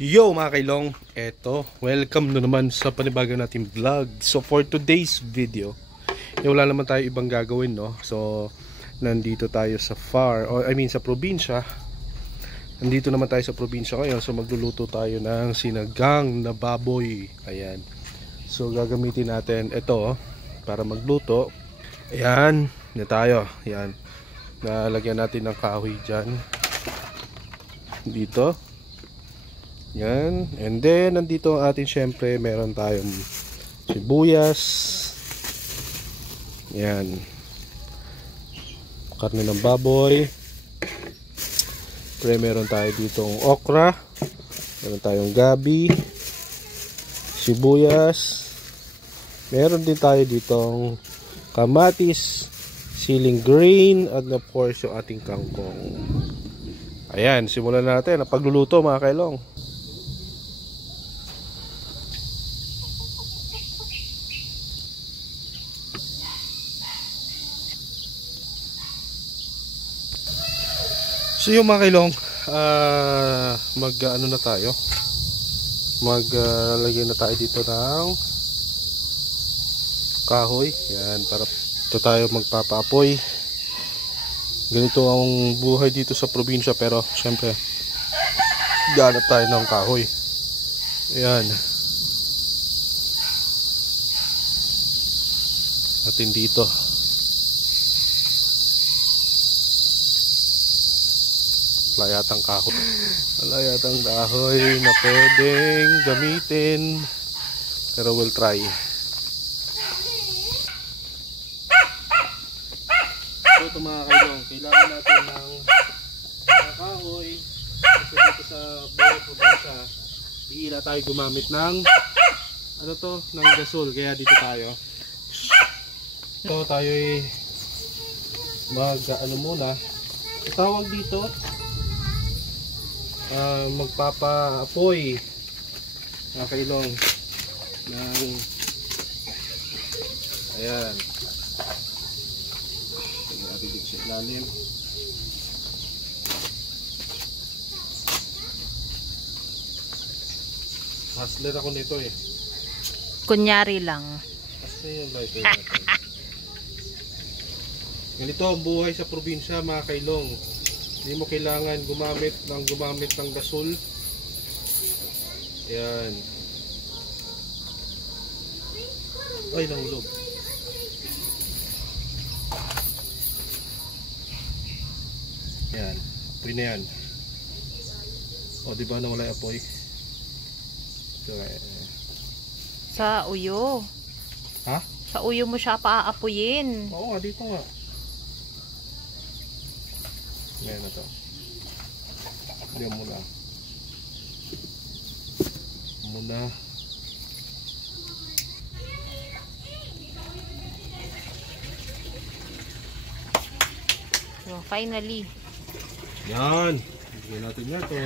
Yo mga kailong, eto, welcome na naman sa panibago nating vlog. So for today's video, wala naman tayo ibang gagawin, no? So nandito tayo sa sa probinsya. Nandito naman tayo sa probinsya ngayon. So magluluto tayo ng sinigang na baboy. Ayan. So gagamitin natin ito para magluto. Ayan, na tayo. Ayan. Nalagyan natin ng kahoy dyan. Dito. Yan, and then nandito ang atin, syempre meron tayong sibuyas, yan, karne ng baboy, meron tayo ditong okra, meron tayong gabi, sibuyas, meron din tayo ditong kamatis, siling green, at of course yung ating kangkong. Ayan, simulan natin ang pagluluto mga kailong. So yung mga kailong, mag-ano na tayo, maglagay na tayo dito ng kahoy. Yan, para ito tayo magpapaapoy. Ganito ang buhay dito sa probinsya, pero syempre ganap tayo ng kahoy. Ayan, natin dito. Layatang kahoy. Layatang kahoy na pwedeng gamitin. Pero we'll try. So ito mga kailong, kailangan natin ng kahoy. Kasi dito sa buhay probinsya, hindi na tayo gumamit ng ng gasol. Kaya dito tayo. So tayo ay muna. Tawag dito magpapa-apoy mga kailong ng ayan, natin dito sa ilalim. Hustler ako nito eh, kunyari lang. kasi yung lighter natin. Ganito ang buhay sa probinsya mga kailong. Hindi mo kailangan gumamit ng gasol. Ayan. Ay, nahulog. Ayan. Apoy na yan. O, diba nawala yung apoy? So, Sa uyo. ha? Sa uyo mo siya paaapuyin. Oo nga, dito nga. Ngayon na to. Diyan muna. So, finally. Yan. Bigyan natin nga to.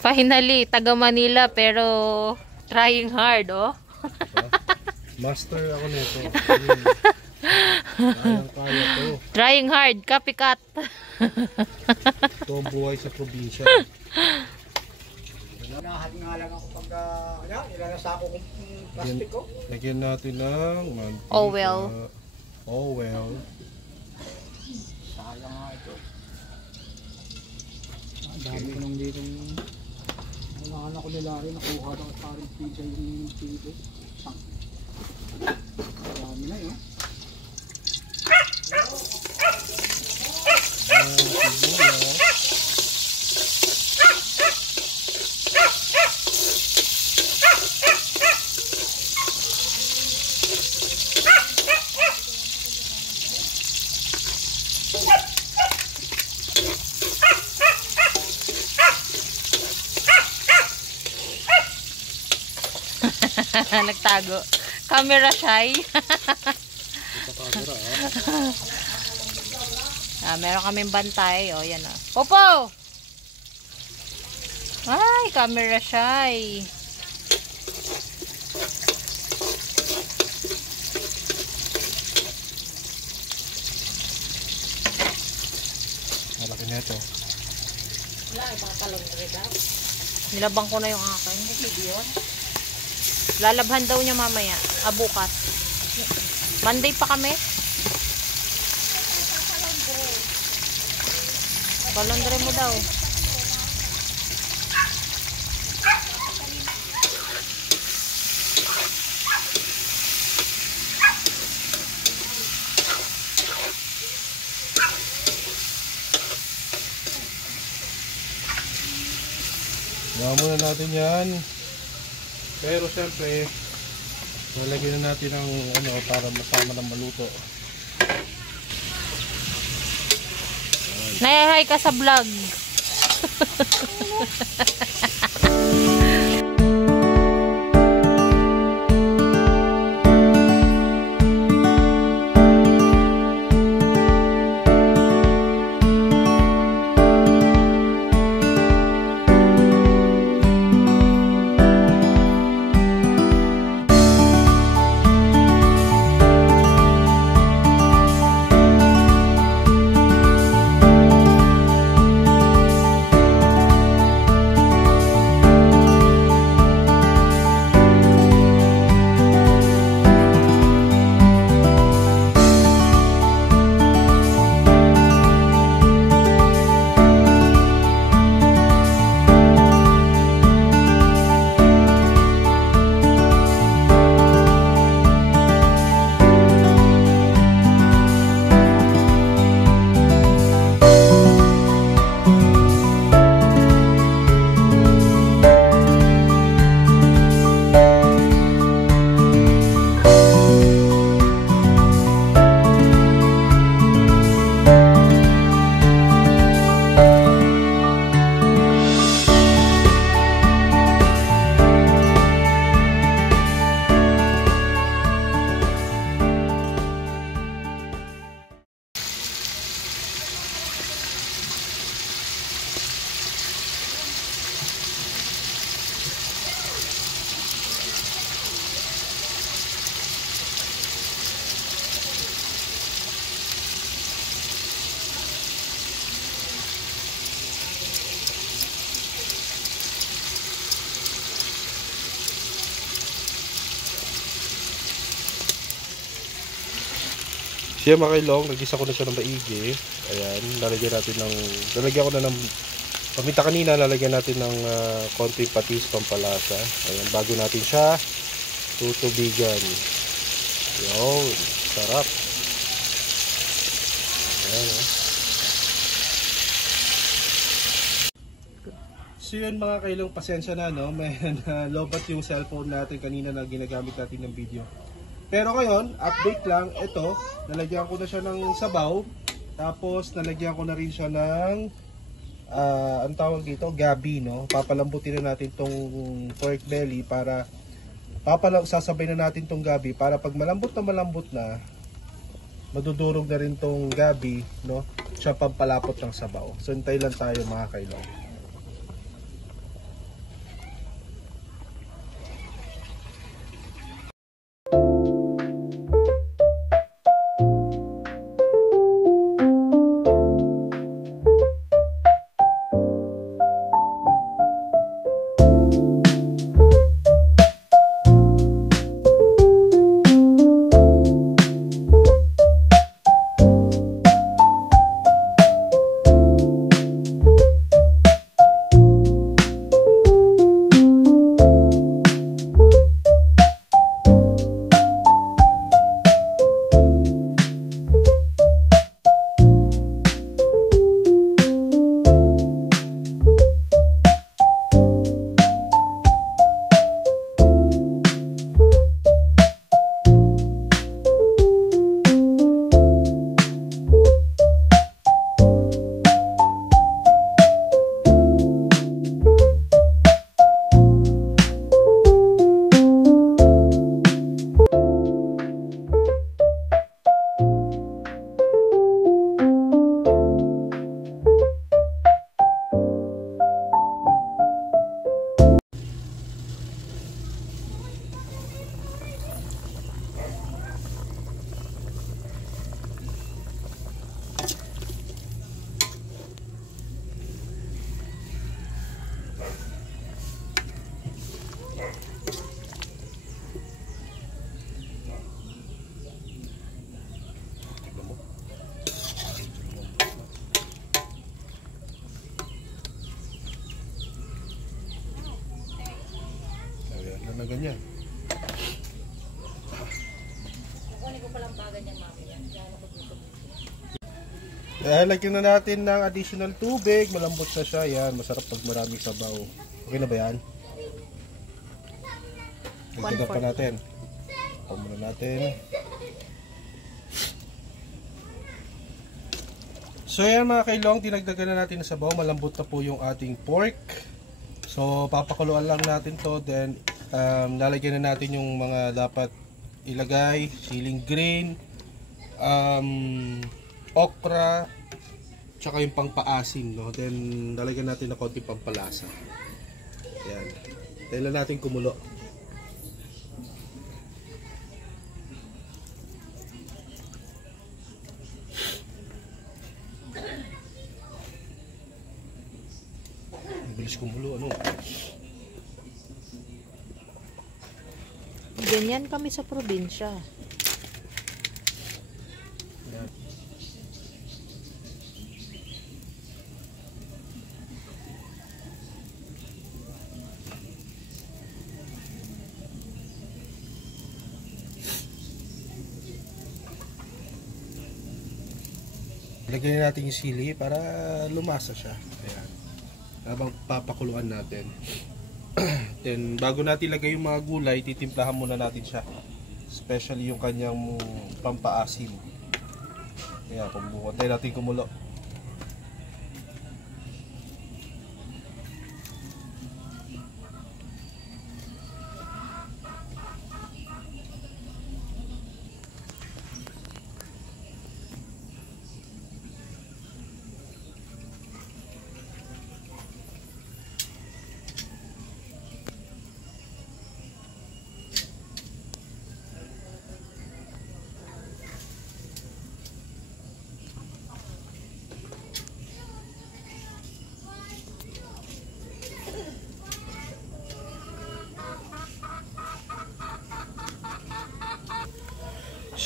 Finally, taga Manila pero trying hard, oh. Master ako nito. Kaya to. Trying hard, copycat. Ito ang buhay sa probinsya. Nahat nga lang ako pag ilalasa ko kung plastic ko. Lagyan natin ng mantika. Oil. Oil. Sayang nga ito. Ang dami ko nang dito. Ang anak ko nila rin nakuha daw parang pizza yung pizza. Dami na yun. Nagtago. Camera shy. Meron kaming bantay. O, yan o. Popo! Ay, camera shy. Malaki na ito. Wala, ibang talong na rin. Nilabang ko na yung akin. Lalabhan daw niya mamaya. Bukas. Monday pa kami. Palondre mo daw. Gawa muna natin yan. Pero syempre, lalagyan na natin ng ano para masama ng maluto. Nayahay ka sa vlog. Siya makailong, nagisa ko na siya ng maigi. Ayan, lalagyan ko na ng paminta kanina, lalagyan natin ng konting patis pampalasa. Ayan, bago natin siya tutubigan. Yun, sarap. Ayan, So yun mga kailong, pasensya na no, may lobat yung cellphone natin kanina na ginagamit natin ng video. Pero ngayon, update lang, ito, nalagyan ko na siya ng sabaw, tapos nalagyan ko na rin siya ng, ang tawag dito, gabi, no? Papalambutin na natin tong pork belly para, sasabay na natin tong gabi para pag malambot na, madudurog na rin tong gabi, no? Siya pampalapot ng sabaw. So, hintay lang tayo mga kailong. na ganyan. Kukunin ko palang baga niya mamaya. Lagyan na natin ng additional tubig. Malambot na siya. Yan, masarap pag maraming sabaw. Okay na ba yan? Lagyan pa natin. Pag muna natin. So yan mga kailong, dinagdagan na natin ng sabaw. Malambot na po yung ating pork. So papakuluan lang natin to. Then lalagyan na natin yung mga dapat ilagay. Siling green, okra, tsaka yung pangpaasim, no? Then lalagyan natin ng konting pampalasa. Yan. Tayo lang natin kumulo. Bilis kumulo, ano? Ganyan kami sa probinsya. Yan. Lagyan natin yung sili para lumasa siya. Ayan. Habang papakuluan natin. Then bago natin ilagay yung mga gulay, titimplahan muna natin siya. Especially yung kanyang pampaasim. Kaya pumukotay natin kumulo.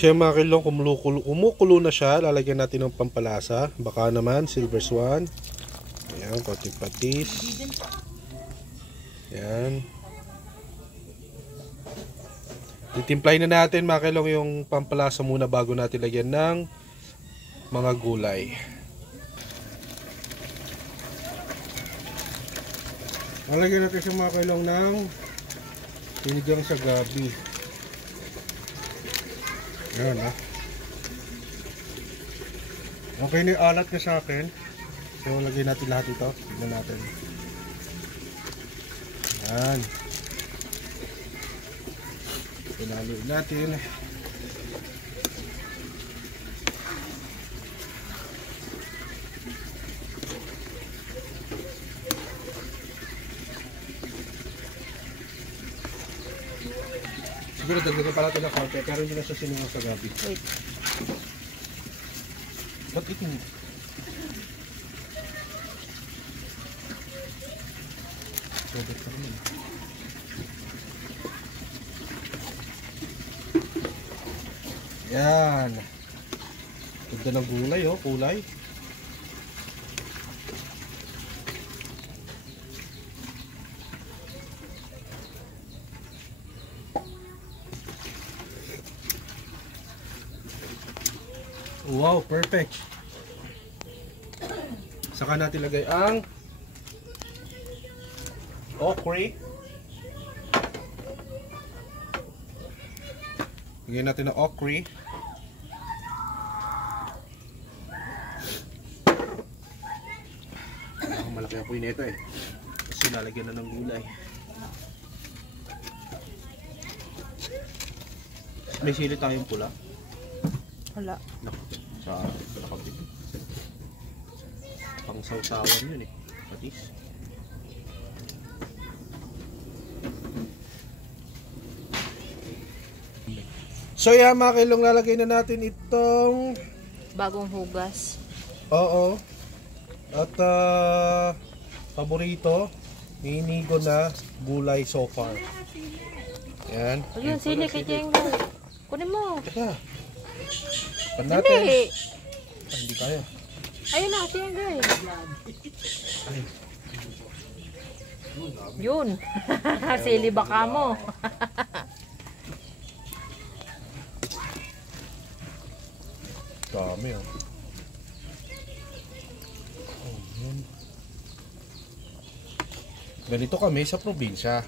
Siya mga kilong, kumukulo na siya. Lalagyan natin ng pampalasa. Baka naman, silver swan. Ayan, konting patis. Ayan. Titimplahin na natin mga kilong yung pampalasa muna bago natin lagyan ng mga gulay. Lalagyan natin siya mga kilong ng sinigang sa gabi. Yan ha. Okay na yung alat niya sa akin. So lagyan natin lahat ito. Tignan natin. Yan. Pinaloy natin. Siguro dagdagan pa natin ng konti, pero hindi na siya sinuha sa gabi. Wait. Ba't ito? Sobat pa rin. Yan. Ganda ng gulay, oh, kulay. Wow, perfect. Saka natin lagay ang okra. Lagyan natin ang okra. Malaki ang puwi nito eh. Kasi lalagyan na ng gulay. May sili tayong pula. Wala. Sa nakabit. Pang sausawan yun eh. Patis. So yan mga kilong, lalagay na natin itong Bagong hugas. oo. At paborito, minigo na gulay so far. Yan. Ayun, sili kay Jeng. Kunin mo. Teka. Pan natin. Hindi. Ay, hindi kaya. Ayun na, Jeng. Ay. Yun. Sili baka mo. Dami oh. Ganito kami sa probinsya.